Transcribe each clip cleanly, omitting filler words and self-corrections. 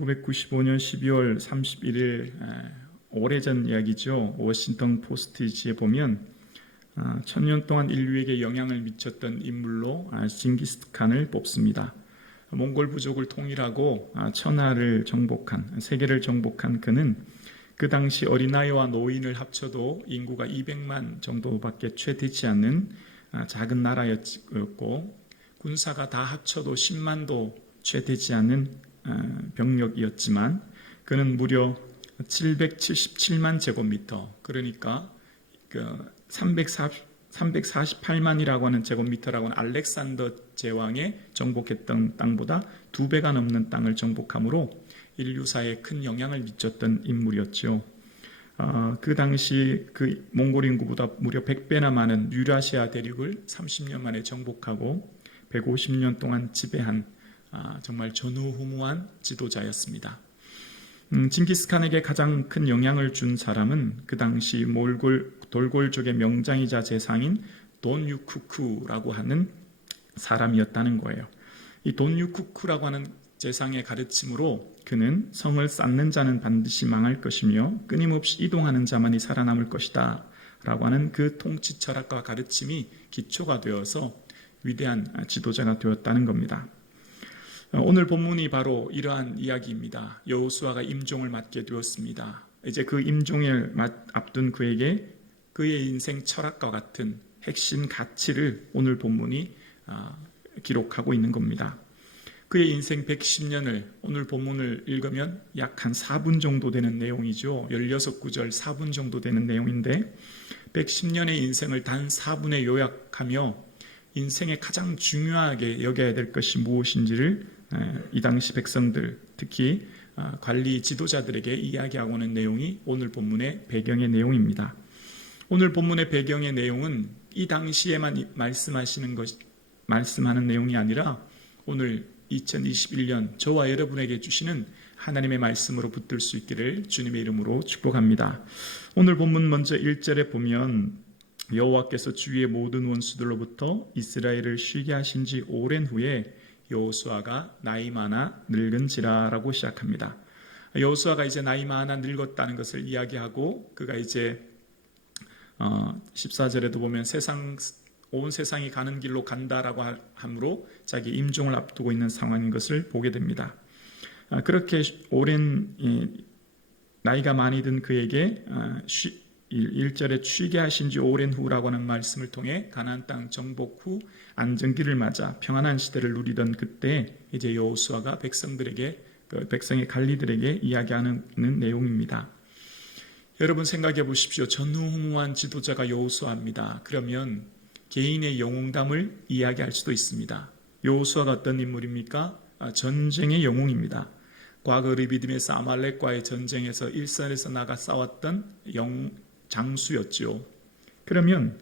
1995년 12월 31일 오래전 이야기죠. 워싱턴 포스트지에 보면 1000년 동안 인류에게 영향을 미쳤던 인물로 징기스칸을 뽑습니다. 몽골 부족을 통일하고 천하를 정복한, 세계를 정복한 그는 그 당시 어린아이와 노인을 합쳐도 인구가 200만 정도밖에 채 되지 않는 작은 나라였고, 군사가 다 합쳐도 10만도 채 되지 않는 병력이었지만 그는 무려 777만 제곱미터, 그러니까 348만이라고 하는 제곱미터라고 하는 알렉산더 제왕의 정복했던 땅보다 2배가 넘는 땅을 정복함으로 인류사에 큰 영향을 미쳤던 인물이었죠. 그 당시 그 몽골 인구보다 무려 100배나 많은 유라시아 대륙을 30년 만에 정복하고 150년 동안 지배한 정말 전후후무한 지도자였습니다. 징기스칸에게 가장 큰 영향을 준 사람은 그 당시 돌골족의 명장이자 제상인 돈유쿠쿠라고 하는 사람이었다는 거예요. 이 돈유쿠쿠라고 하는 제상의 가르침으로 그는 성을 쌓는 자는 반드시 망할 것이며 끊임없이 이동하는 자만이 살아남을 것이다 라고 하는 그 통치 철학과 가르침이 기초가 되어서 위대한 지도자가 되었다는 겁니다. 오늘 본문이 바로 이러한 이야기입니다. 여호수아가 임종을 맡게 되었습니다. 이제 그 임종을 앞둔 그에게 그의 인생 철학과 같은 핵심 가치를 오늘 본문이 기록하고 있는 겁니다. 그의 인생 110년을 오늘 본문을 읽으면 약 한 4분 정도 되는 내용이죠. 16구절 4분 정도 되는 내용인데 110년의 인생을 단 4분에 요약하며 인생에 가장 중요하게 여겨야 될 것이 무엇인지를 이 당시 백성들, 특히 관리 지도자들에게 이야기하고 있는 내용이 오늘 본문의 배경의 내용입니다. 오늘 본문의 배경의 내용은 이 당시에만 말씀하는 내용이 아니라 오늘 2021년 저와 여러분에게 주시는 하나님의 말씀으로 붙들 수 있기를 주님의 이름으로 축복합니다. 오늘 본문 먼저 1절에 보면 여호와께서 주위의 모든 원수들로부터 이스라엘을 쉬게 하신 지 오랜 후에 여호수아가 나이 많아 늙은지라라고 시작합니다. 여호수아가 이제 나이 많아 늙었다는 것을 이야기하고 그가 이제 14절에도 보면 온 세상이 가는 길로 간다라고 함으로 자기 임종을 앞두고 있는 상황인 것을 보게 됩니다. 그렇게 오랜 나이가 많이 든 그에게 1절에 쉬게 하신 지 오랜 후라고 하는 말씀을 통해 가나안 땅 정복 후 안정기를 맞아 평안한 시대를 누리던 그때 이제 여호수아가 백성의 관리들에게 이야기하는 내용입니다. 여러분 생각해 보십시오. 전후후무한 지도자가 여호수아입니다. 그러면 개인의 영웅담을 이야기할 수도 있습니다. 여호수아가 어떤 인물입니까? 전쟁의 영웅입니다. 과거 르비딤에서 아말렉과의 전쟁에서 일선에서 나가 싸웠던 장수였죠. 그러면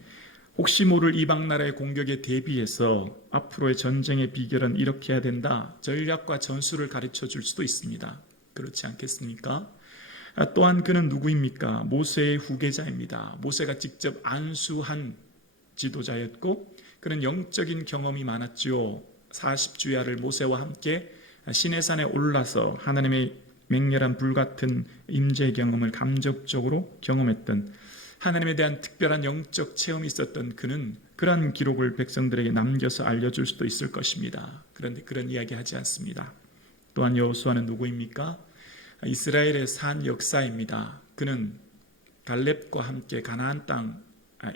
혹시 모를 이방 나라의 공격에 대비해서 앞으로의 전쟁의 비결은 이렇게 해야 된다, 전략과 전술을 가르쳐 줄 수도 있습니다. 그렇지 않겠습니까? 또한 그는 누구입니까? 모세의 후계자입니다. 모세가 직접 안수한 지도자였고 그는 영적인 경험이 많았죠. 40주야를 모세와 함께 시내산에 올라서 하나님의 맹렬한 불같은 임재 경험을 감적적으로 경험했던, 하나님에 대한 특별한 영적 체험이 있었던 그는 그러한 기록을 백성들에게 남겨서 알려줄 수도 있을 것입니다. 그런데 그런 이야기 하지 않습니다. 또한 여호수아는 누구입니까? 이스라엘의 산 역사입니다. 그는 갈렙과 함께 가나안 땅,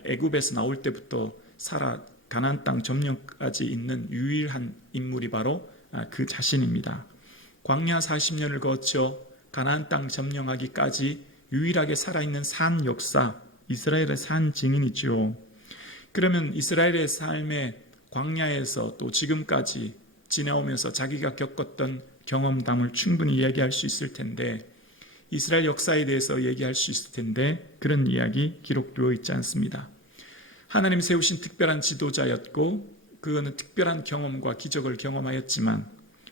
애굽에서 나올 때부터 살아 가나안 땅 점령까지 있는 유일한 인물이 바로 그 자신입니다. 광야 40년을 거쳐 가나안 땅 점령하기까지 유일하게 살아있는 산 역사, 이스라엘의 산 증인이죠. 그러면 이스라엘의 삶의 광야에서 또 지금까지 지내오면서 자기가 겪었던 경험담을 충분히 이야기할 수 있을 텐데, 이스라엘 역사에 대해서 얘기할 수 있을 텐데 그런 이야기 기록되어 있지 않습니다. 하나님 세우신 특별한 지도자였고 그는 특별한 경험과 기적을 경험하였지만,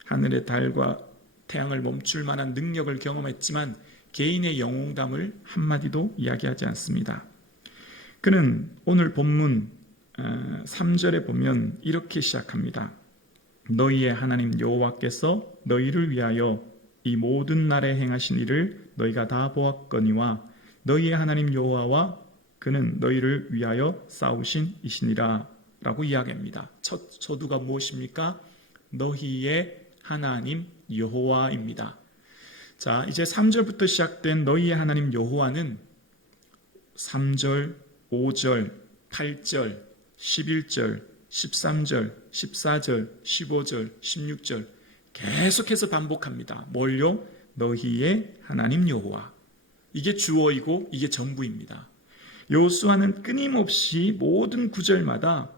하늘의 달과 태양을 멈출 만한 능력을 경험했지만 개인의 영웅담을 한마디도 이야기하지 않습니다. 그는 오늘 본문 3절에 보면 이렇게 시작합니다. 너희의 하나님 여호와께서 너희를 위하여 이 모든 날에 행하신 일을 너희가 다 보았거니와 너희의 하나님 여호와와 그는 너희를 위하여 싸우신 이시니라 라고 이야기합니다. 첫 소두가 무엇입니까? 너희의 하나님 여호와입니다. 자, 이제 3절부터 시작된 너희의 하나님 여호와는 3절, 5절, 8절, 11절, 13절, 14절, 15절, 16절 계속해서 반복합니다. 뭘요? 너희의 하나님 여호와. 이게 주어이고 이게 전부입니다. 여호수아는 끊임없이 모든 구절마다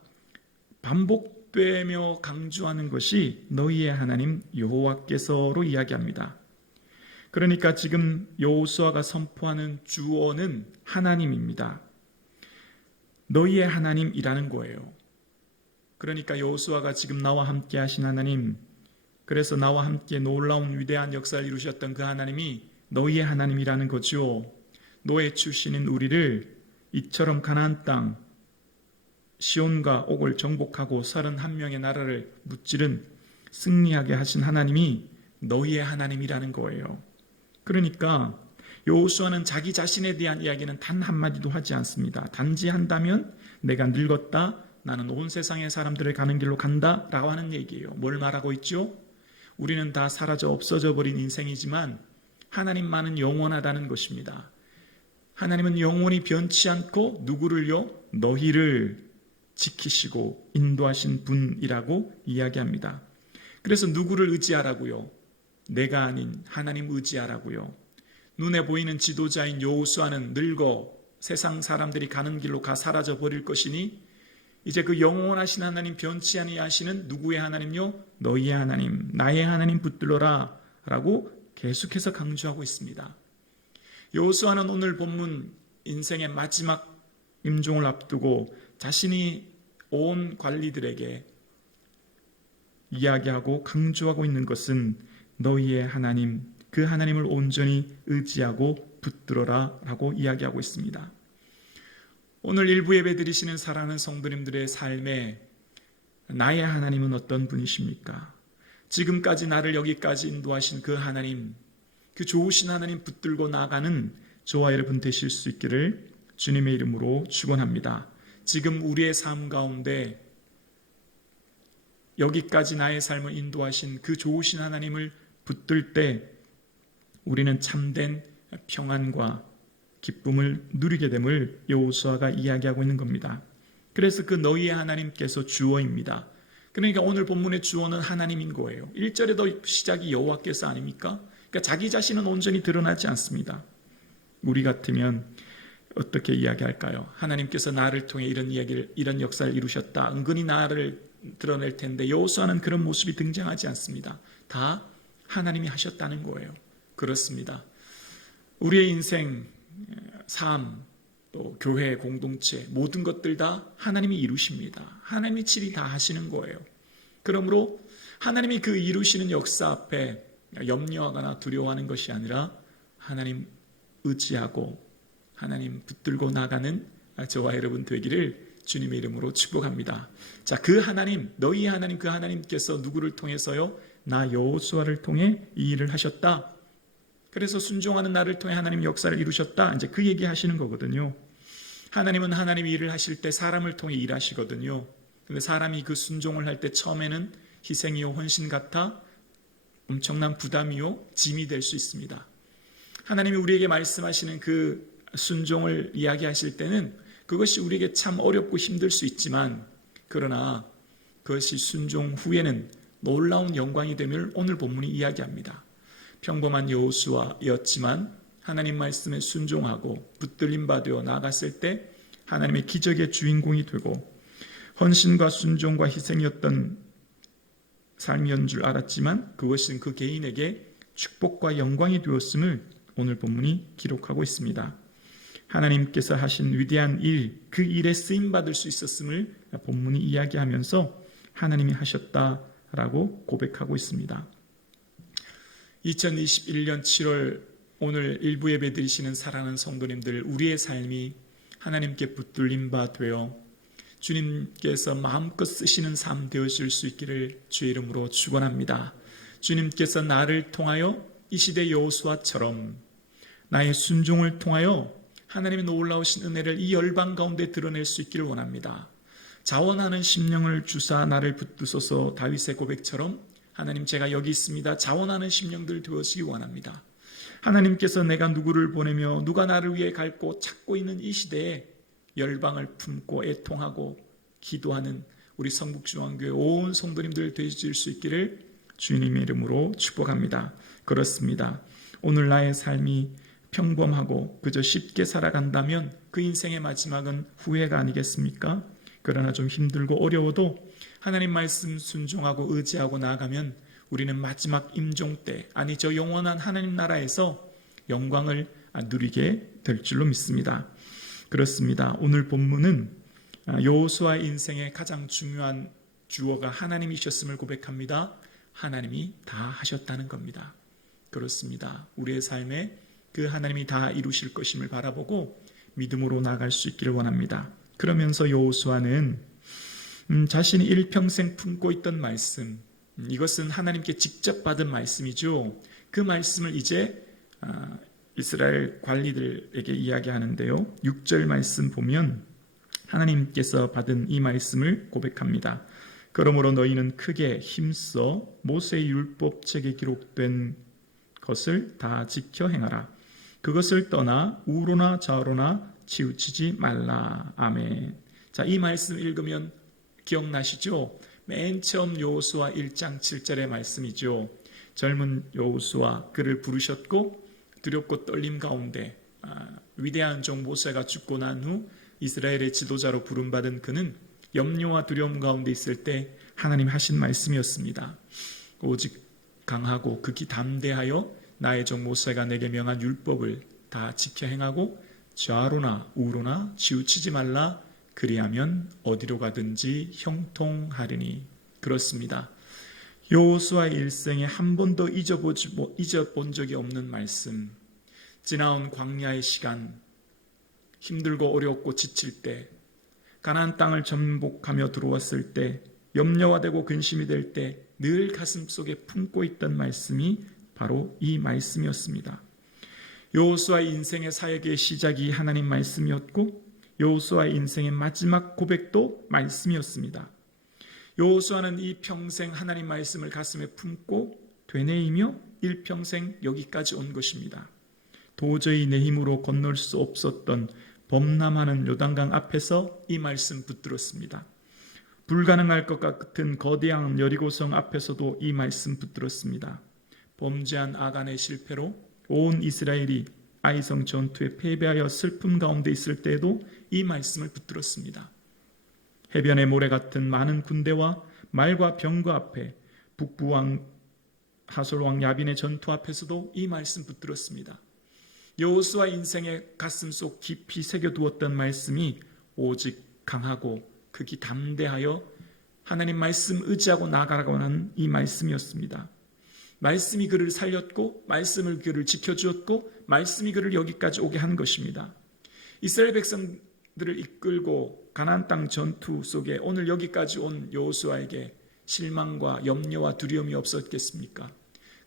반복되며 강조하는 것이 너희의 하나님 여호와께서로 이야기합니다. 그러니까 지금 여호수아가 선포하는 주어는 하나님입니다. 너희의 하나님이라는 거예요. 그러니까 여호수아가 지금 나와 함께 하신 하나님, 그래서 나와 함께 놀라운 위대한 역사를 이루셨던 그 하나님이 너희의 하나님이라는 거죠. 노예 출신인 우리를 이처럼 가나안 땅 시온과 옥을 정복하고 31명의 나라를 무찌른 승리하게 하신 하나님이 너희의 하나님이라는 거예요. 그러니까 여호수아는 자기 자신에 대한 이야기는 단 한마디도 하지 않습니다. 단지 한다면 내가 늙었다, 나는 온 세상의 사람들을 가는 길로 간다 라고 하는 얘기예요. 뭘 말하고 있죠? 우리는 다 사라져 없어져 버린 인생이지만 하나님만은 영원하다는 것입니다. 하나님은 영원히 변치 않고 누구를요? 너희를 지키시고 인도하신 분이라고 이야기합니다. 그래서 누구를 의지하라고요? 내가 아닌 하나님 의지하라고요. 눈에 보이는 지도자인 여호수아는 늙어 세상 사람들이 가는 길로 사라져 버릴 것이니 이제 그 영원하신 하나님 변치 아니하시는 누구의 하나님요? 너희의 하나님, 나의 하나님 붙들러라 라고 계속해서 강조하고 있습니다. 여호수아는 오늘 본문 인생의 마지막 임종을 앞두고 자신이 온 관리들에게 이야기하고 강조하고 있는 것은 너희의 하나님, 그 하나님을 온전히 의지하고 붙들어라 라고 이야기하고 있습니다. 오늘 일부 예배 드리시는 사랑하는 성도님들의 삶에 나의 하나님은 어떤 분이십니까? 지금까지 나를 여기까지 인도하신 그 하나님, 그 좋으신 하나님 붙들고 나가는 저와 여러분 되실 수 있기를 주님의 이름으로 축원합니다. 지금 우리의 삶 가운데 여기까지 나의 삶을 인도하신 그 좋으신 하나님을 붙들 때 우리는 참된 평안과 기쁨을 누리게 됨을 여호수아가 이야기하고 있는 겁니다. 그래서 그 너희의 하나님께서 주어입니다. 그러니까 오늘 본문의 주어는 하나님인 거예요. 1절에도 시작이 여호와께서 아닙니까? 그러니까 자기 자신은 온전히 드러나지 않습니다. 우리 같으면 어떻게 이야기할까요? 하나님께서 나를 통해 이런 역사를 이루셨다. 은근히 나를 드러낼 텐데 여호수아는 그런 모습이 등장하지 않습니다. 다 하나님이 하셨다는 거예요. 그렇습니다. 우리의 인생, 삶, 또 교회, 공동체 모든 것들 다 하나님이 이루십니다. 하나님이 칠이 다 하시는 거예요. 그러므로 하나님이 그 이루시는 역사 앞에 염려하거나 두려워하는 것이 아니라 하나님 의지하고 하나님 붙들고 나가는 저와 여러분 되기를 주님의 이름으로 축복합니다. 자, 그 하나님, 너희 하나님, 그 하나님께서 누구를 통해서요? 나 여호수아를 통해 이 일을 하셨다. 그래서 순종하는 나를 통해 하나님 역사를 이루셨다. 이제 그 얘기 하시는 거거든요. 하나님은 하나님 일을 하실 때 사람을 통해 일하시거든요. 근데 사람이 그 순종을 할 때 처음에는 희생이요 헌신 같아 엄청난 부담이요 짐이 될 수 있습니다. 하나님이 우리에게 말씀하시는 그 순종을 이야기하실 때는 그것이 우리에게 참 어렵고 힘들 수 있지만 그러나 그것이 순종 후에는 놀라운 영광이 됨을 오늘 본문이 이야기합니다. 평범한 여호수아였지만 하나님 말씀에 순종하고 붙들림 받아 나아갔을 때 하나님의 기적의 주인공이 되고 헌신과 순종과 희생이었던 삶이었는 줄 알았지만 그것은 그 개인에게 축복과 영광이 되었음을 오늘 본문이 기록하고 있습니다. 하나님께서 하신 위대한 일, 그 일에 쓰임받을 수 있었음을 본문이 이야기하면서 하나님이 하셨다라고 고백하고 있습니다. 2021년 7월 오늘 일부 예배 드리시는 사랑하는 성도님들, 우리의 삶이 하나님께 붙들림 바 되어 주님께서 마음껏 쓰시는 삶 되어질 수 있기를 주의 이름으로 축원합니다. 주님께서 나를 통하여 이 시대 여호수아처럼 나의 순종을 통하여 하나님의 놀라우신 은혜를 이 열방 가운데 드러낼 수 있기를 원합니다. 자원하는 심령을 주사 나를 붙드소서 다윗의 고백처럼 하나님 제가 여기 있습니다. 자원하는 심령들 되어지기 원합니다. 하나님께서 내가 누구를 보내며 누가 나를 위해 갈고 찾고 있는 이 시대에 열방을 품고 애통하고 기도하는 우리 성북중앙교회 온 성도님들 되실 수 있기를 주님의 이름으로 축복합니다. 그렇습니다. 오늘 나의 삶이 평범하고 그저 쉽게 살아간다면 그 인생의 마지막은 후회가 아니겠습니까? 그러나 좀 힘들고 어려워도 하나님 말씀 순종하고 의지하고 나아가면 우리는 마지막 임종 때, 아니 저 영원한 하나님 나라에서 영광을 누리게 될 줄로 믿습니다. 그렇습니다. 오늘 본문은 여호수아 인생의 가장 중요한 주어가 하나님이셨음을 고백합니다. 하나님이 다 하셨다는 겁니다. 그렇습니다. 우리의 삶에 그 하나님이 다 이루실 것임을 바라보고 믿음으로 나아갈 수 있기를 원합니다. 그러면서 여호수아는 자신이 일평생 품고 있던 말씀, 이것은 하나님께 직접 받은 말씀이죠. 그 말씀을 이제 이스라엘 관리들에게 이야기하는데요. 6절 말씀 보면 하나님께서 받은 이 말씀을 고백합니다. 그러므로 너희는 크게 힘써 모세의 율법책에 기록된 것을 다 지켜 행하라. 그것을 떠나 우로나 좌로나 치우치지 말라. 아멘. 자, 이 말씀 읽으면 기억나시죠? 맨 처음 여호수아 1장 7절의 말씀이죠. 젊은 여호수아 그를 부르셨고 두렵고 떨림 가운데 위대한 종 모세가 죽고 난 후 이스라엘의 지도자로 부름받은 그는 염려와 두려움 가운데 있을 때 하나님 하신 말씀이었습니다. 오직 강하고 극히 담대하여 나의 종 모세가 내게 명한 율법을 다 지켜 행하고 좌로나 우로나 치우치지 말라. 그리하면 어디로 가든지 형통하리니. 그렇습니다. 여호수아의 일생에 한 번도 잊어본 적이 없는 말씀. 지나온 광야의 시간, 힘들고 어렵고 지칠 때, 가나안 땅을 정복하며 들어왔을 때, 염려가 되고 근심이 될 때 늘 가슴속에 품고 있던 말씀이 바로 이 말씀이었습니다. 여호수아의 인생의 사역의 시작이 하나님 말씀이었고 여호수아의 인생의 마지막 고백도 말씀이었습니다. 여호수아는 이 평생 하나님 말씀을 가슴에 품고 되뇌이며 일평생 여기까지 온 것입니다. 도저히 내 힘으로 건널 수 없었던 범람하는 요단강 앞에서 이 말씀 붙들었습니다. 불가능할 것 같은 거대한 여리고성 앞에서도 이 말씀 붙들었습니다. 범죄한 아간의 실패로 온 이스라엘이 아이성 전투에 패배하여 슬픔 가운데 있을 때에도 이 말씀을 붙들었습니다. 해변의 모래 같은 많은 군대와 말과 병과 앞에 북부왕 하솔왕 야빈의 전투 앞에서도 이 말씀 붙들었습니다. 여호수아 인생의 가슴속 깊이 새겨두었던 말씀이 오직 강하고 극히 담대하여 하나님 말씀 의지하고 나아가라고 하는 이 말씀이었습니다. 말씀이 그를 살렸고 말씀을 그를 지켜주었고 말씀이 그를 여기까지 오게 한 것입니다. 이스라엘 백성들을 이끌고 가나안 땅 전투 속에 오늘 여기까지 온 여호수아에게 실망과 염려와 두려움이 없었겠습니까?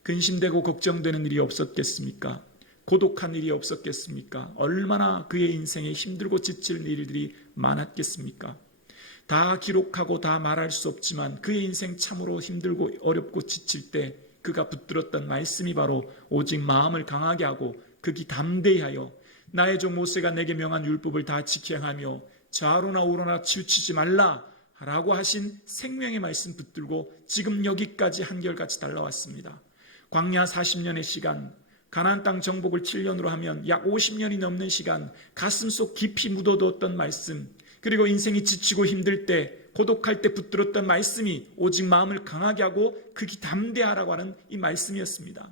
근심되고 걱정되는 일이 없었겠습니까? 고독한 일이 없었겠습니까? 얼마나 그의 인생에 힘들고 지칠 일들이 많았겠습니까? 다 기록하고 다 말할 수 없지만 그의 인생 참으로 힘들고 어렵고 지칠 때 그가 붙들었던 말씀이 바로 오직 마음을 강하게 하고 극히 담대히 하여 나의 종 모세가 내게 명한 율법을 다 지켜 행하며 좌로나 우로나 치우치지 말라 라고 하신 생명의 말씀 붙들고 지금 여기까지 한결같이 달라왔습니다. 광야 40년의 시간, 가나안 땅 정복을 7년으로 하면 약 50년이 넘는 시간 가슴속 깊이 묻어두었던 말씀, 그리고 인생이 지치고 힘들 때 고독할 때 붙들었던 말씀이 오직 마음을 강하게 하고 극히 담대하라고 하는 이 말씀이었습니다.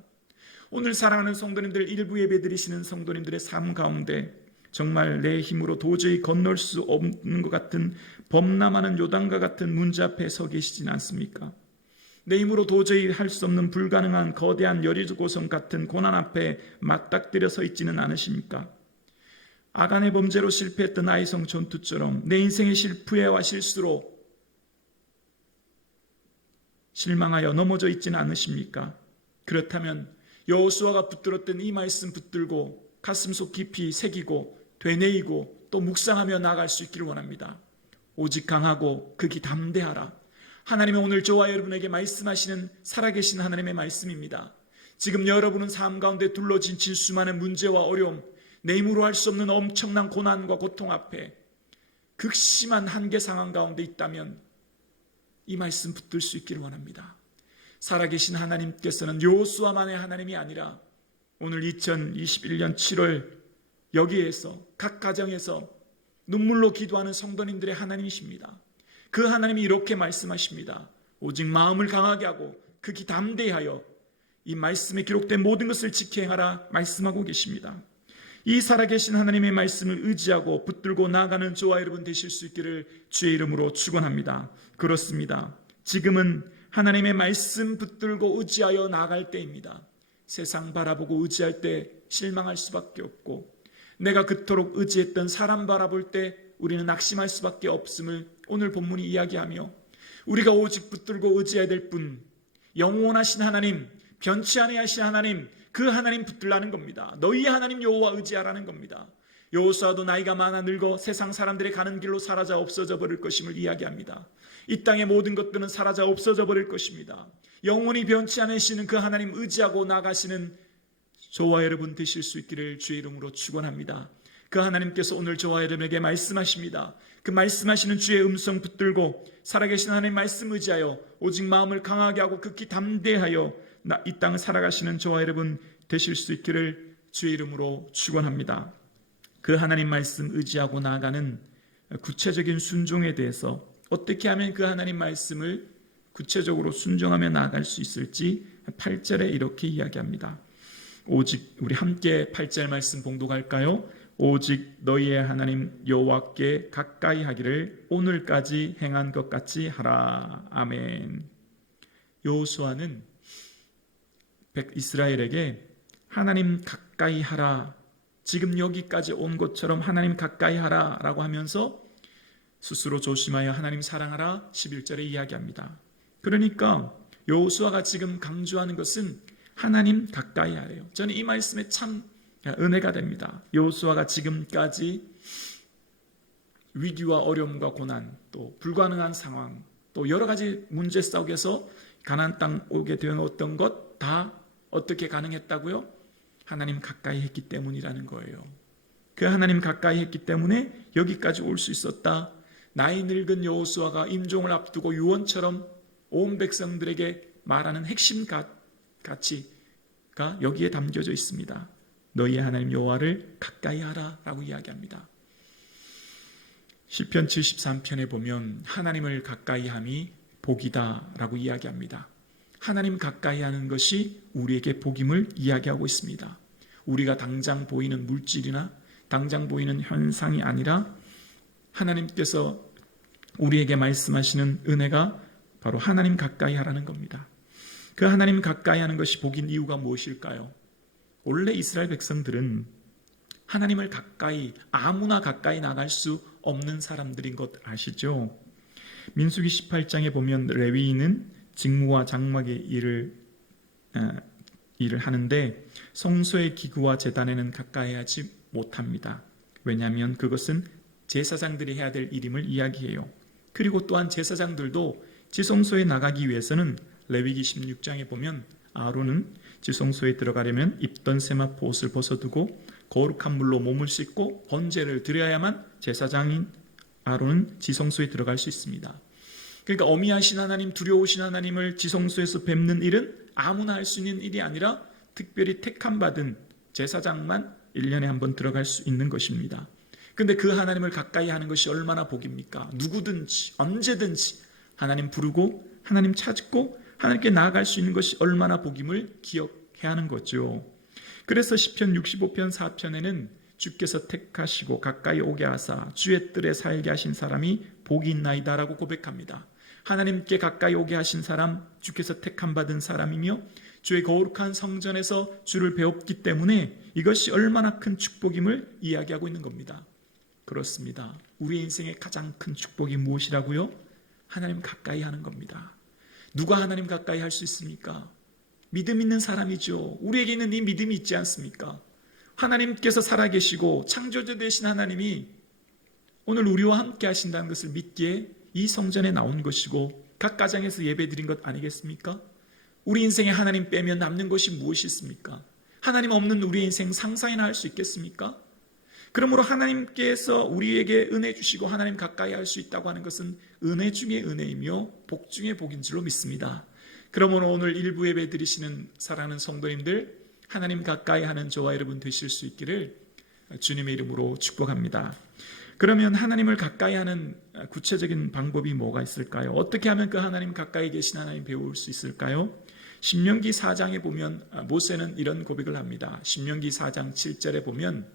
오늘 사랑하는 성도님들, 일부 예배 드리시는 성도님들의 삶 가운데 정말 내 힘으로 도저히 건널 수 없는 것 같은 범람하는 요단과 같은 문제 앞에 서 계시진 않습니까? 내 힘으로 도저히 할 수 없는 불가능한 거대한 여리고성 같은 고난 앞에 맞닥뜨려 서 있지는 않으십니까? 아간의 범죄로 실패했던 아이성 전투처럼 내 인생의 실패와 실수로 실망하여 넘어져 있지는 않으십니까? 그렇다면 여호수아가 붙들었던 이 말씀 붙들고 가슴속 깊이 새기고 되뇌이고 또 묵상하며 나아갈 수 있기를 원합니다. 오직 강하고 극이 담대하라. 하나님은 오늘 저와 여러분에게 말씀하시는 살아계신 하나님의 말씀입니다. 지금 여러분은 삶 가운데 둘러진 수많은 문제와 어려움, 내 힘으로 할 수 없는 엄청난 고난과 고통 앞에 극심한 한계 상황 가운데 있다면 이 말씀 붙들 수 있기를 원합니다. 살아계신 하나님께서는 여호수아만의 하나님이 아니라 오늘 2021년 7월 여기에서 각 가정에서 눈물로 기도하는 성도님들의 하나님이십니다. 그 하나님이 이렇게 말씀하십니다. 오직 마음을 강하게 하고 극이 담대히 하여 이 말씀에 기록된 모든 것을 지켜 행하라 말씀하고 계십니다. 이 살아계신 하나님의 말씀을 의지하고 붙들고 나아가는 저와 여러분 되실 수 있기를 주의 이름으로 축원합니다. 그렇습니다. 지금은 하나님의 말씀 붙들고 의지하여 나아갈 때입니다. 세상 바라보고 의지할 때 실망할 수밖에 없고 내가 그토록 의지했던 사람 바라볼 때 우리는 낙심할 수밖에 없음을 오늘 본문이 이야기하며 우리가 오직 붙들고 의지해야 될 분, 영원하신 하나님, 변치 아니하신 하나님, 그 하나님 붙들라는 겁니다. 너희의 하나님 여호와 의지하라는 겁니다. 여호수아도 나이가 많아 늙어 세상 사람들의 가는 길로 사라져 없어져 버릴 것임을 이야기합니다. 이 땅의 모든 것들은 사라져 없어져 버릴 것입니다. 영원히 변치 않으시는 그 하나님 의지하고 나가시는 저와 여러분 되실 수 있기를 주의 이름으로 축원합니다. 그 하나님께서 오늘 저와 여러분에게 말씀하십니다. 그 말씀하시는 주의 음성 붙들고 살아계신 하나님 말씀 의지하여 오직 마음을 강하게 하고 극히 담대하여 이 땅 살아가시는 저와 여러분 되실 수 있기를 주의 이름으로 축원합니다. 그 하나님 말씀 의지하고 나아가는 구체적인 순종에 대해서 어떻게 하면 그 하나님 말씀을 구체적으로 순종하며 나아갈 수 있을지 8절에 이렇게 이야기합니다. 오직 우리 함께 8절 말씀 봉독할까요? 오직 너희의 하나님 여호와께 가까이 하기를 오늘까지 행한 것 같이 하라. 아멘. 여호수아는 이스라엘에게 하나님 가까이 하라, 지금 여기까지 온 것처럼 하나님 가까이 하라 라고 하면서 스스로 조심하여 하나님 사랑하라 11절에 이야기합니다. 그러니까 여호수아가 지금 강조하는 것은 하나님 가까이 하래요. 저는 이 말씀에 참 은혜가 됩니다. 여호수아가 지금까지 위기와 어려움과 고난, 또 불가능한 상황, 또 여러 가지 문제 속에서 가나안 땅 오게 되었던 것 다 어떻게 가능했다고요? 하나님 가까이 했기 때문이라는 거예요. 그 하나님 가까이 했기 때문에 여기까지 올 수 있었다. 나이 늙은 여호수아가 임종을 앞두고 유언처럼 온 백성들에게 말하는 핵심 가치가 여기에 담겨져 있습니다. 너희의 하나님 여호와를 가까이 하라 라고 이야기합니다. 시편 73편에 보면 하나님을 가까이 함이 복이다 라고 이야기합니다. 하나님 가까이 하는 것이 우리에게 복임을 이야기하고 있습니다. 우리가 당장 보이는 물질이나 당장 보이는 현상이 아니라 하나님께서 우리에게 말씀하시는 은혜가 바로 하나님 가까이 하라는 겁니다. 그 하나님 가까이 하는 것이 복인 이유가 무엇일까요? 원래 이스라엘 백성들은 하나님을 가까이, 아무나 가까이 나갈 수 없는 사람들인 것 아시죠? 민수기 18장에 보면 레위인은 직무와 장막의 일을 하는데 성소의 기구와 제단에는 가까이 하지 못합니다. 왜냐하면 그것은 제사장들이 해야 될 일임을 이야기해요. 그리고 또한 제사장들도 지성소에 나가기 위해서는 레위기 16장에 보면 아론은 지성소에 들어가려면 입던 세마포 옷을 벗어두고 거룩한 물로 몸을 씻고 번제를 드려야만 제사장인 아론은 지성소에 들어갈 수 있습니다. 그러니까 어미하신 하나님, 두려우신 하나님을 지성소에서 뵙는 일은 아무나 할 수 있는 일이 아니라 특별히 택함 받은 제사장만 1년에 한 번 들어갈 수 있는 것입니다. 그런데 그 하나님을 가까이 하는 것이 얼마나 복입니까? 누구든지 언제든지 하나님 부르고 하나님 찾고 하나님께 나아갈 수 있는 것이 얼마나 복임을 기억해야 하는 거죠. 그래서 시편 65편 4편에는 주께서 택하시고 가까이 오게 하사 주의 뜰에 살게 하신 사람이 복이 있나이다 라고 고백합니다. 하나님께 가까이 오게 하신 사람, 주께서 택함 받은 사람이며 주의 거룩한 성전에서 주를 배웠기 때문에 이것이 얼마나 큰 축복임을 이야기하고 있는 겁니다. 그렇습니다. 우리 인생의 가장 큰 축복이 무엇이라고요? 하나님 가까이 하는 겁니다. 누가 하나님 가까이 할 수 있습니까? 믿음 있는 사람이죠. 우리에게는 이 믿음이 있지 않습니까? 하나님께서 살아계시고 창조주 되신 하나님이 오늘 우리와 함께 하신다는 것을 믿기에 이 성전에 나온 것이고 각 가정에서 예배드린 것 아니겠습니까? 우리 인생에 하나님 빼면 남는 것이 무엇이 있습니까? 하나님 없는 우리의 인생 상상이나 할 수 있겠습니까? 그러므로 하나님께서 우리에게 은혜 주시고 하나님 가까이 할 수 있다고 하는 것은 은혜 중의 은혜이며 복 중의 복인 줄로 믿습니다. 그러므로 오늘 일부 예배 드리시는 사랑하는 성도님들, 하나님 가까이 하는 저와 여러분 되실 수 있기를 주님의 이름으로 축복합니다. 그러면 하나님을 가까이 하는 구체적인 방법이 뭐가 있을까요? 어떻게 하면 그 하나님 가까이 계신 하나님 배울 수 있을까요? 신명기 4장에 보면 모세는 이런 고백을 합니다. 신명기 4장 7절에 보면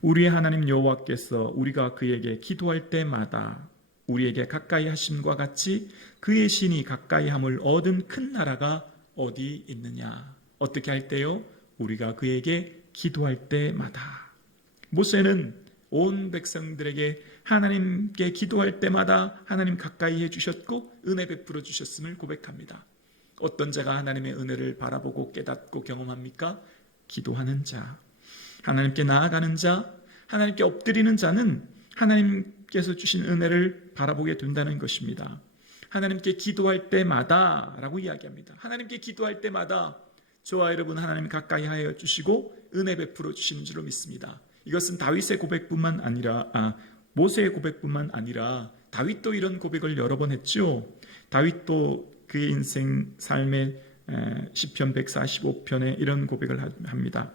우리의 하나님 여호와께서 우리가 그에게 기도할 때마다 우리에게 가까이 하심과 같이 그의 신이 가까이 함을 얻은 큰 나라가 어디 있느냐? 어떻게 할 때요? 우리가 그에게 기도할 때마다. 모세는 온 백성들에게 하나님께 기도할 때마다 하나님 가까이 해주셨고 은혜 베풀어 주셨음을 고백합니다. 어떤 자가 하나님의 은혜를 바라보고 깨닫고 경험합니까? 기도하는 자, 하나님께 나아가는 자, 하나님께 엎드리는 자는 하나님께서 주신 은혜를 바라보게 된다는 것입니다. 하나님께 기도할 때마다 라고 이야기합니다. 하나님께 기도할 때마다 저와 여러분 하나님 가까이 하여 주시고 은혜 베풀어 주시는 줄로 믿습니다. 이것은 다윗의 고백뿐만 아니라 모세의 고백뿐만 아니라 다윗도 이런 고백을 여러 번 했죠. 다윗도 그의 인생 삶의 시편 145편에 이런 고백을 합니다.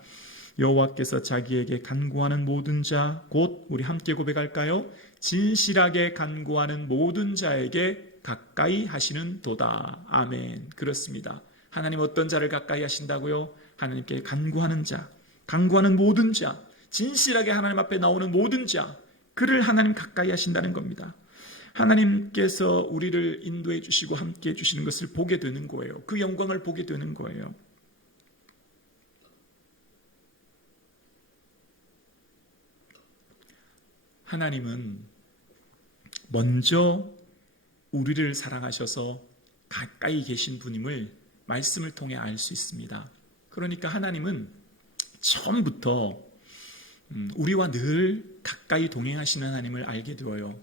여호와께서 자기에게 간구하는 모든 자, 곧 우리 함께 고백할까요? 진실하게 간구하는 모든 자에게 가까이 하시는 도다. 아멘. 그렇습니다. 하나님 어떤 자를 가까이 하신다고요? 하나님께 간구하는 자, 간구하는 모든 자, 진실하게 하나님 앞에 나오는 모든 자, 그를 하나님 가까이 하신다는 겁니다. 하나님께서 우리를 인도해 주시고 함께 해 주시는 것을 보게 되는 거예요. 그 영광을 보게 되는 거예요. 하나님은 먼저 우리를 사랑하셔서 가까이 계신 분임을 말씀을 통해 알 수 있습니다. 그러니까 하나님은 처음부터 우리와 늘 가까이 동행하시는 하나님을 알게 되어요.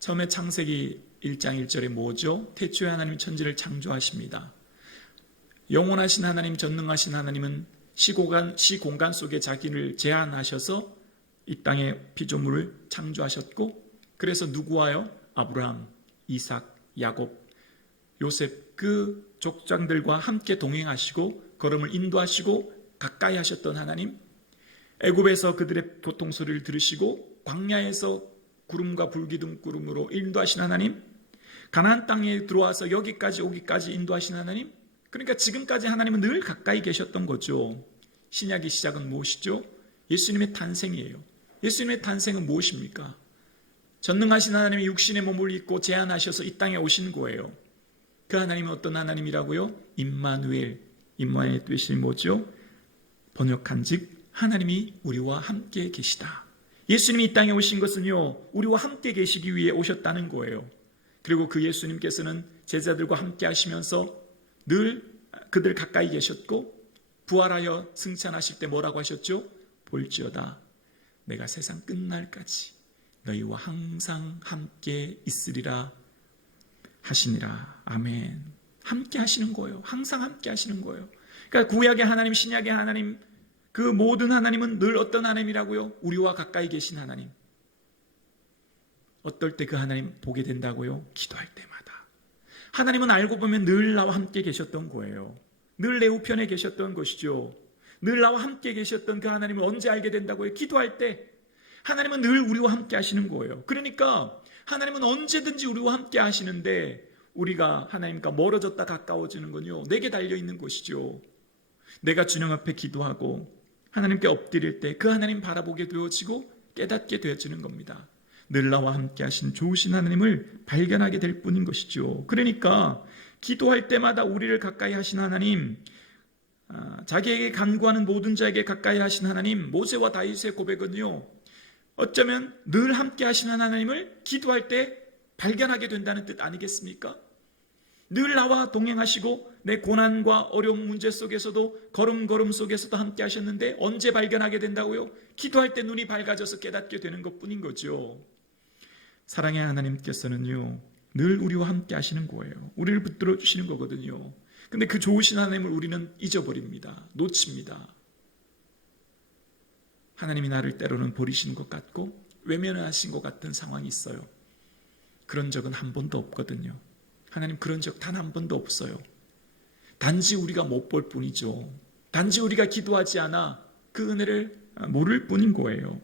처음에 창세기 1장 1절에 뭐죠? 태초에 하나님 천지를 창조하십니다. 영원하신 하나님, 전능하신 하나님은 시공간 속에 자기를 제한하셔서 이 땅에 피조물을 창조하셨고, 그래서 누구와요? 아브라함, 이삭, 야곱, 요셉 그 족장들과 함께 동행하시고 걸음을 인도하시고 가까이 하셨던 하나님, 애굽에서 그들의 고통 소리를 들으시고 광야에서 구름과 불기둥 구름으로 인도하신 하나님, 가나안 땅에 들어와서 여기까지 오기까지 인도하신 하나님, 그러니까 지금까지 하나님은 늘 가까이 계셨던 거죠. 신약의 시작은 무엇이죠? 예수님의 탄생이에요. 예수님의 탄생은 무엇입니까? 전능하신 하나님이 육신의 몸을 입고 제한하셔서 이 땅에 오신 거예요. 그 하나님은 어떤 하나님이라고요? 임마누엘, 임마누엘의 뜻이 뭐죠? 번역한즉 하나님이 우리와 함께 계시다. 예수님이 이 땅에 오신 것은요, 우리와 함께 계시기 위해 오셨다는 거예요. 그리고 그 예수님께서는 제자들과 함께 하시면서 늘 그들 가까이 계셨고, 부활하여 승천하실 때 뭐라고 하셨죠? 볼지어다 내가 세상 끝날까지 너희와 항상 함께 있으리라 하시니라. 아멘. 함께 하시는 거예요. 항상 함께 하시는 거예요. 그러니까 구약의 하나님, 신약의 하나님, 그 모든 하나님은 늘 어떤 하나님이라고요? 우리와 가까이 계신 하나님. 어떨 때 그 하나님 보게 된다고요? 기도할 때마다. 하나님은 알고 보면 늘 나와 함께 계셨던 거예요. 늘 내 우편에 계셨던 것이죠. 늘 나와 함께 계셨던 그 하나님을 언제 알게 된다고요? 기도할 때. 하나님은 늘 우리와 함께 하시는 거예요. 그러니까 하나님은 언제든지 우리와 함께 하시는데, 우리가 하나님과 멀어졌다 가까워지는 건요, 내게 달려있는 것이죠. 내가 주님 앞에 기도하고 하나님께 엎드릴 때 그 하나님 바라보게 되어지고 깨닫게 되어지는 겁니다. 늘 나와 함께 하신 좋으신 하나님을 발견하게 될 뿐인 것이죠. 그러니까 기도할 때마다 우리를 가까이 하신 하나님, 자기에게 간구하는 모든 자에게 가까이 하신 하나님, 모세와 다윗의 고백은요, 어쩌면 늘 함께 하시는 하나님을 기도할 때 발견하게 된다는 뜻 아니겠습니까? 늘 나와 동행하시고 내 고난과 어려운 문제 속에서도 걸음걸음 속에서도 함께 하셨는데 언제 발견하게 된다고요? 기도할 때 눈이 밝아져서 깨닫게 되는 것뿐인 거죠. 사랑의 하나님께서는요, 늘 우리와 함께 하시는 거예요. 우리를 붙들어 주시는 거거든요. 근데 그 좋으신 하나님을 우리는 잊어버립니다. 놓칩니다. 하나님이 나를 때로는 버리신 것 같고 외면하신 것 같은 상황이 있어요. 그런 적은 한 번도 없거든요. 하나님 그런 적 단 한 번도 없어요. 단지 우리가 못 볼 뿐이죠. 단지 우리가 기도하지 않아 그 은혜를 모를 뿐인 거예요.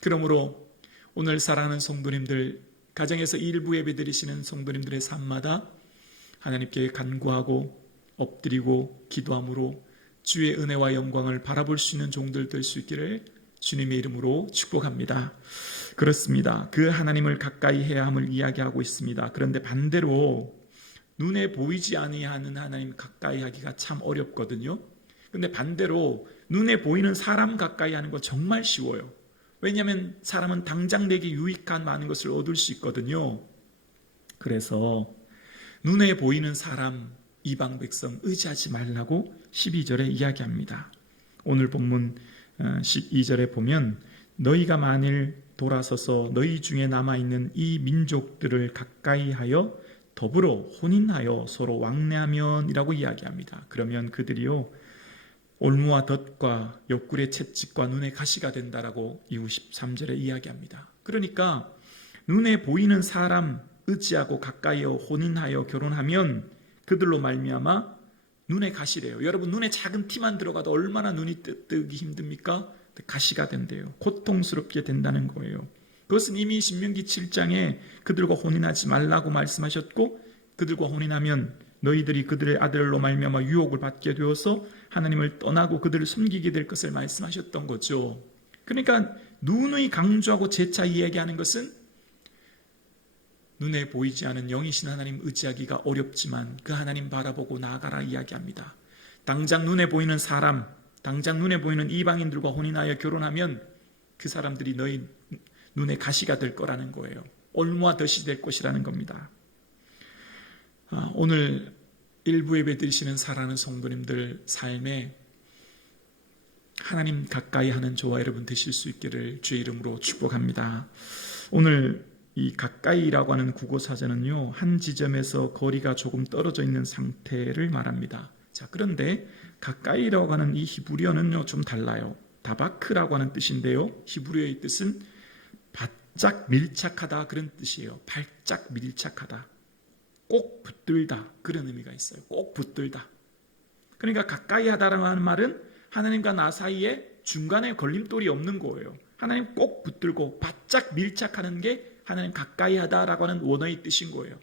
그러므로 오늘 사랑하는 성도님들, 가정에서 일부 예배 드리시는 성도님들의 삶마다 하나님께 간구하고 엎드리고 기도함으로 주의 은혜와 영광을 바라볼 수 있는 종들 될 수 있기를 주님의 이름으로 축복합니다. 그렇습니다. 그 하나님을 가까이 해야 함을 이야기하고 있습니다. 그런데 반대로 눈에 보이지 아니하는 하나님 가까이 하기가 참 어렵거든요. 근데 반대로 눈에 보이는 사람 가까이 하는 거 정말 쉬워요. 왜냐하면 사람은 당장 내게 유익한 많은 것을 얻을 수 있거든요. 그래서 눈에 보이는 사람, 이방 백성 의지하지 말라고 12절에 이야기합니다. 오늘 본문 12절에 보면 너희가 만일 돌아서서 너희 중에 남아있는 이 민족들을 가까이 하여 더불어 혼인하여 서로 왕래하면 이라고 이야기합니다. 그러면 그들이요 올무와 덫과 옆구리의 채찍과 눈의 가시가 된다라고 이후 13절에 이야기합니다. 그러니까 눈에 보이는 사람 의지하고 가까이어 혼인하여 결혼하면 그들로 말미암아 눈의 가시래요. 여러분 눈에 작은 티만 들어가도 얼마나 눈이 뜨기 힘듭니까? 가시가 된대요. 고통스럽게 된다는 거예요. 그것은 이미 신명기 7장에 그들과 혼인하지 말라고 말씀하셨고 그들과 혼인하면 너희들이 그들의 아들로 말미암아 유혹을 받게 되어서 하나님을 떠나고 그들을 섬기게 될 것을 말씀하셨던 거죠. 그러니까 누누이 강조하고 재차 이야기하는 것은 눈에 보이지 않은 영이신 하나님 의지하기가 어렵지만 그 하나님 바라보고 나아가라 이야기합니다. 당장 눈에 보이는 사람, 당장 눈에 보이는 이방인들과 혼인하여 결혼하면 그 사람들이 너희 눈에 가시가 될 거라는 거예요. 올무와 덫이 될 것이라는 겁니다. 오늘 일부 예배 드리시는 사랑하는 성도님들 삶에 하나님 가까이 하는 저와 여러분 되실 수 있기를 주의 이름으로 축복합니다. 오늘 이 가까이라고 하는 국어사전은요 한 지점에서 거리가 조금 떨어져 있는 상태를 말합니다. 자, 그런데 가까이라고 하는 이 히브리어는요 좀 달라요. 다바크라고 하는 뜻인데요, 히브리어의 뜻은 바짝 밀착하다 그런 뜻이에요. 발짝 밀착하다, 꼭 붙들다 그런 의미가 있어요. 꼭 붙들다. 그러니까 가까이 하다라고 하는 말은 하나님과 나 사이에 중간에 걸림돌이 없는 거예요. 하나님 꼭 붙들고 바짝 밀착하는 게 하나님 가까이 하다라고 하는 원어의 뜻인 거예요.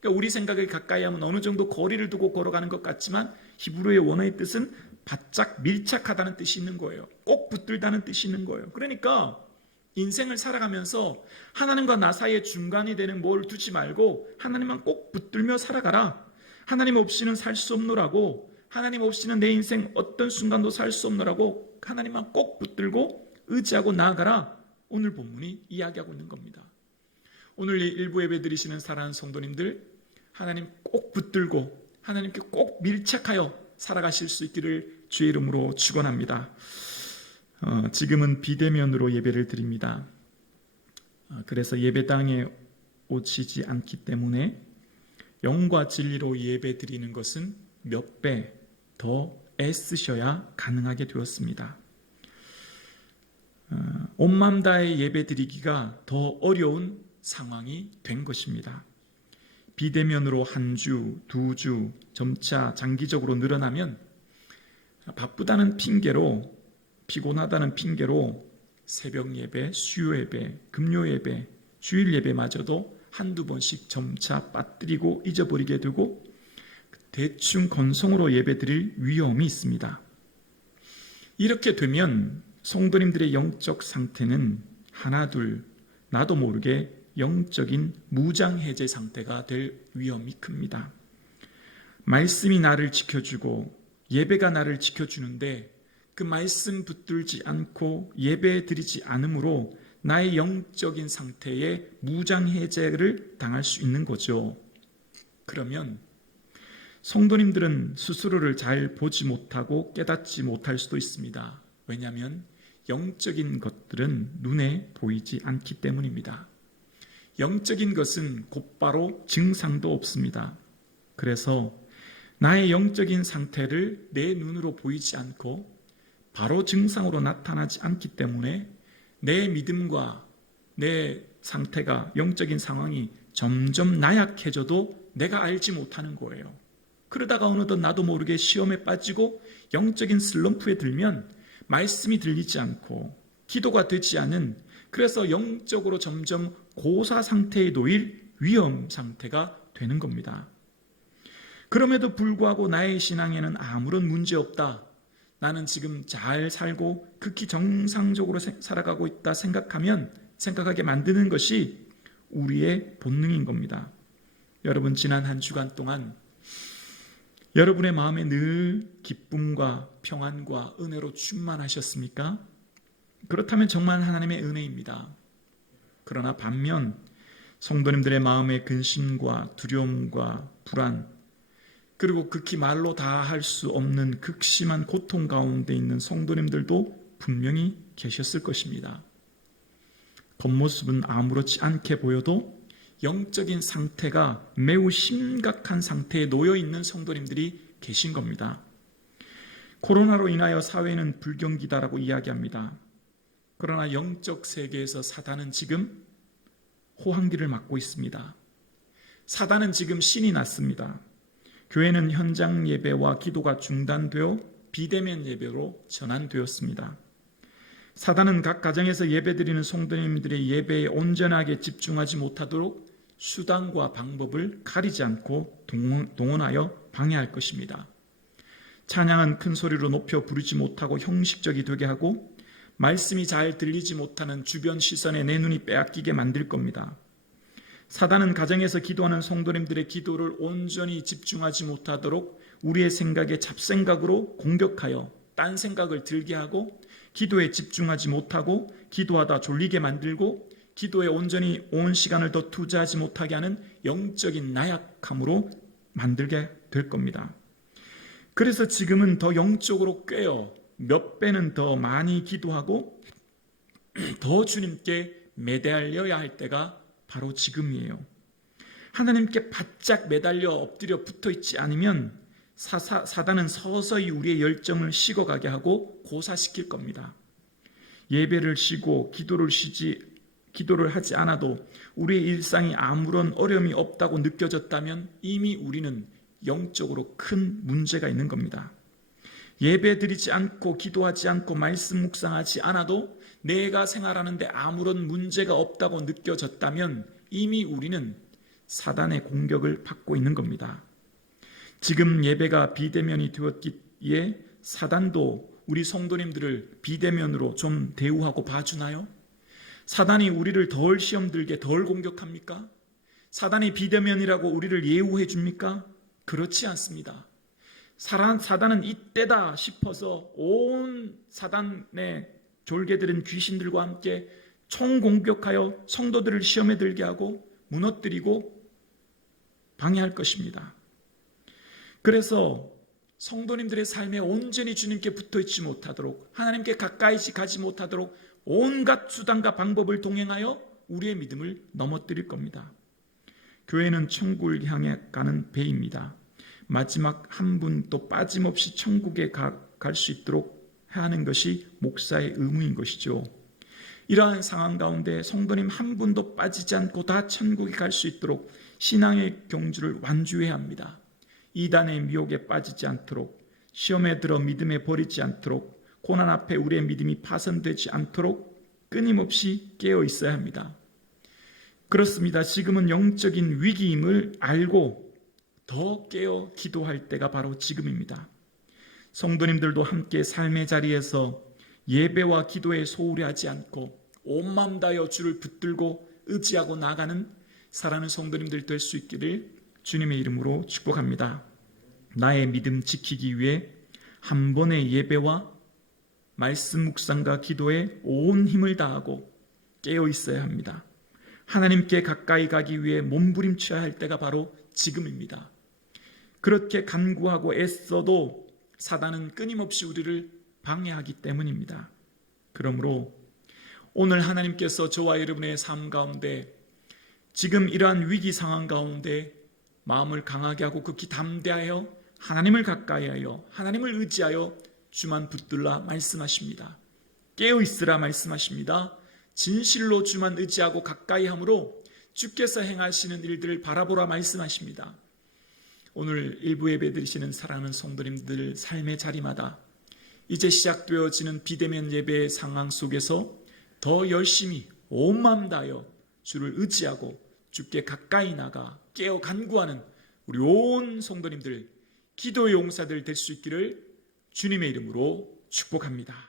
그러니까 우리 생각에 가까이 하면 어느 정도 거리를 두고 걸어가는 것 같지만 히브리어의 원어의 뜻은 바짝 밀착하다는 뜻이 있는 거예요. 꼭 붙들다는 뜻이 있는 거예요. 그러니까 인생을 살아가면서 하나님과 나 사이에 중간이 되는 뭘 두지 말고 하나님만 꼭 붙들며 살아가라. 하나님 없이는 살 수 없노라고, 하나님 없이는 내 인생 어떤 순간도 살 수 없노라고 하나님만 꼭 붙들고 의지하고 나아가라. 오늘 본문이 이야기하고 있는 겁니다. 오늘 일부 예배 드리시는 사랑하는 성도님들, 하나님 꼭 붙들고 하나님께 꼭 밀착하여 살아가실 수 있기를 주의 이름으로 축원합니다. 지금은 비대면으로 예배를 드립니다. 그래서 예배당에 오시지 않기 때문에 영과 진리로 예배 드리는 것은 몇 배 더 애쓰셔야 가능하게 되었습니다. 온 마음 다해 예배 드리기가 더 어려운 상황이 된 것입니다. 비대면으로 한 주, 두 주, 점차 장기적으로 늘어나면 바쁘다는 핑계로, 피곤하다는 핑계로 새벽 예배, 수요 예배, 금요 예배, 주일 예배마저도 한두 번씩 점차 빠뜨리고 잊어버리게 되고 대충 건성으로 예배 드릴 위험이 있습니다. 이렇게 되면 성도님들의 영적 상태는 하나둘 나도 모르게 영적인 무장해제 상태가 될 위험이 큽니다. 말씀이 나를 지켜주고 예배가 나를 지켜주는데 그 말씀 붙들지 않고 예배 드리지 않으므로 나의 영적인 상태에 무장해제를 당할 수 있는 거죠. 그러면 성도님들은 스스로를 잘 보지 못하고 깨닫지 못할 수도 있습니다. 왜냐하면 영적인 것들은 눈에 보이지 않기 때문입니다. 영적인 것은 곧바로 증상도 없습니다. 그래서 나의 영적인 상태를 내 눈으로 보이지 않고 바로 증상으로 나타나지 않기 때문에 내 믿음과 내 상태가, 영적인 상황이 점점 나약해져도 내가 알지 못하는 거예요. 그러다가 어느덧 나도 모르게 시험에 빠지고 영적인 슬럼프에 들면 말씀이 들리지 않고 기도가 되지 않은, 그래서 영적으로 점점 고사 상태에 놓일 위험 상태가 되는 겁니다. 그럼에도 불구하고 나의 신앙에는 아무런 문제 없다, 나는 지금 잘 살고 극히 정상적으로 살아가고 있다 생각하게 만드는 것이 우리의 본능인 겁니다. 여러분, 지난 한 주간 동안 여러분의 마음에 늘 기쁨과 평안과 은혜로 충만하셨습니까? 그렇다면 정말 하나님의 은혜입니다. 그러나 반면 성도님들의 마음에 근심과 두려움과 불안, 그리고 극히 말로 다 할 수 없는 극심한 고통 가운데 있는 성도님들도 분명히 계셨을 것입니다. 겉모습은 아무렇지 않게 보여도 영적인 상태가 매우 심각한 상태에 놓여 있는 성도님들이 계신 겁니다. 코로나로 인하여 사회는 불경기다라고 이야기합니다. 그러나 영적 세계에서 사단은 지금 호황기를 맞고 있습니다. 사단은 지금 신이 났습니다. 교회는 현장 예배와 기도가 중단되어 비대면 예배로 전환되었습니다. 사단은 각 가정에서 예배드리는 성도님들의 예배에 온전하게 집중하지 못하도록 수단과 방법을 가리지 않고 동원하여 방해할 것입니다. 찬양은 큰 소리로 높여 부르지 못하고 형식적이 되게 하고, 말씀이 잘 들리지 못하는 주변 시선에 내 눈이 빼앗기게 만들 겁니다. 사단은 가정에서 기도하는 성도님들의 기도를 온전히 집중하지 못하도록 우리의 생각에 잡생각으로 공격하여 딴 생각을 들게 하고, 기도에 집중하지 못하고 기도하다 졸리게 만들고, 기도에 온전히 온 시간을 더 투자하지 못하게 하는 영적인 나약함으로 만들게 될 겁니다. 그래서 지금은 더 영적으로 깨어 몇 배는 더 많이 기도하고 더 주님께 매달려야 할 때가 바로 지금이에요. 하나님께 바짝 매달려 엎드려 붙어 있지 않으면 사단은 서서히 우리의 열정을 식어가게 하고 고사시킬 겁니다. 예배를 쉬고 기도를 하지 않아도 우리의 일상이 아무런 어려움이 없다고 느껴졌다면 이미 우리는 영적으로 큰 문제가 있는 겁니다. 예배 드리지 않고 기도하지 않고 말씀 묵상하지 않아도 내가 생활하는데 아무런 문제가 없다고 느껴졌다면 이미 우리는 사단의 공격을 받고 있는 겁니다. 지금 예배가 비대면이 되었기에 사단도 우리 성도님들을 비대면으로 좀 대우하고 봐주나요? 사단이 우리를 덜 시험 들게 덜 공격합니까? 사단이 비대면이라고 우리를 예우해 줍니까? 그렇지 않습니다. 사단은 이때다 싶어서 온 사단의 졸개들은 귀신들과 함께 총공격하여 성도들을 시험에 들게 하고 무너뜨리고 방해할 것입니다. 그래서 성도님들의 삶에 온전히 주님께 붙어있지 못하도록, 하나님께 가까이 가지 못하도록 온갖 수단과 방법을 동행하여 우리의 믿음을 넘어뜨릴 겁니다. 교회는 천국을 향해 가는 배입니다. 마지막 한 분도 빠짐없이 천국에 갈 수 있도록 하는 것이 목사의 의무인 것이죠. 이러한 상황 가운데 성도님 한 분도 빠지지 않고 다 천국에 갈 수 있도록 신앙의 경주를 완주해야 합니다. 이단의 미혹에 빠지지 않도록, 시험에 들어 믿음에 버리지 않도록, 고난 앞에 우리의 믿음이 파손되지 않도록 끊임없이 깨어 있어야 합니다. 그렇습니다. 지금은 영적인 위기임을 알고 더 깨어 기도할 때가 바로 지금입니다. 성도님들도 함께 삶의 자리에서 예배와 기도에 소홀히 하지 않고 온 마음 다하여 주를 붙들고 의지하고 나가는 사랑하는 성도님들 될 수 있기를 주님의 이름으로 축복합니다. 나의 믿음 지키기 위해 한 번의 예배와 말씀 묵상과 기도에 온 힘을 다하고 깨어 있어야 합니다. 하나님께 가까이 가기 위해 몸부림쳐야 할 때가 바로 지금입니다. 그렇게 간구하고 애써도 사단은 끊임없이 우리를 방해하기 때문입니다. 그러므로 오늘 하나님께서 저와 여러분의 삶 가운데 지금 이러한 위기 상황 가운데 마음을 강하게 하고 극히 담대하여 하나님을 가까이하여 하나님을 의지하여 주만 붙들라 말씀하십니다. 깨어 있으라 말씀하십니다. 진실로 주만 의지하고 가까이함으로 주께서 행하시는 일들을 바라보라 말씀하십니다. 오늘 일부 예배 드리시는 사랑하는 성도님들 삶의 자리마다 이제 시작되어지는 비대면 예배의 상황 속에서 더 열심히 온 마음 다하여 주를 의지하고 주께 가까이 나가 깨어 간구하는 우리 온 성도님들, 기도의 용사들 될 수 있기를 주님의 이름으로 축복합니다.